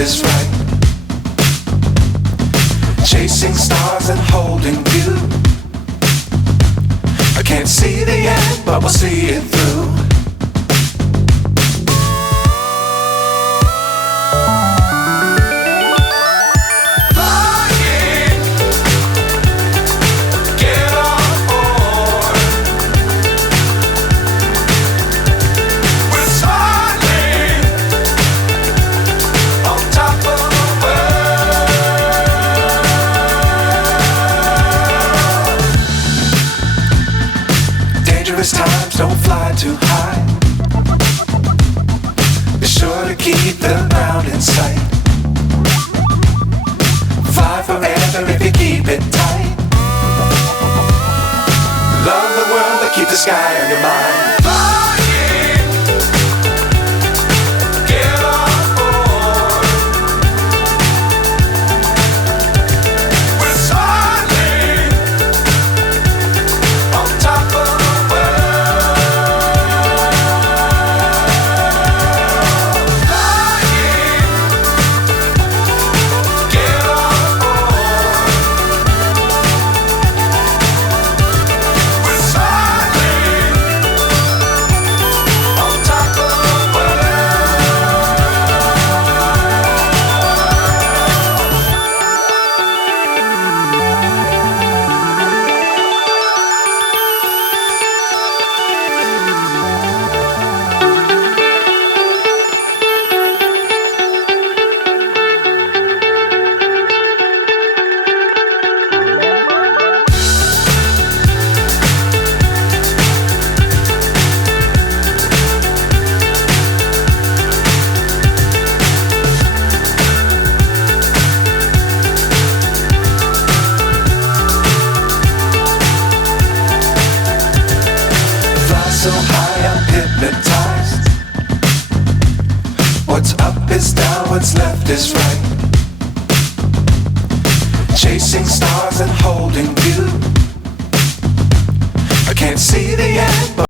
is right. Chasing stars and holding you. I can't see the end, but we'll see it through. Dangerous times, don't fly too high. Be sure to keep the ground in sight. Fly forever if you keep it tight. Love the world, but keep the sky on your mind. So high, I'm hypnotized. What's up is down, what's left is right. Chasing stars and holding you. I can't see the end, but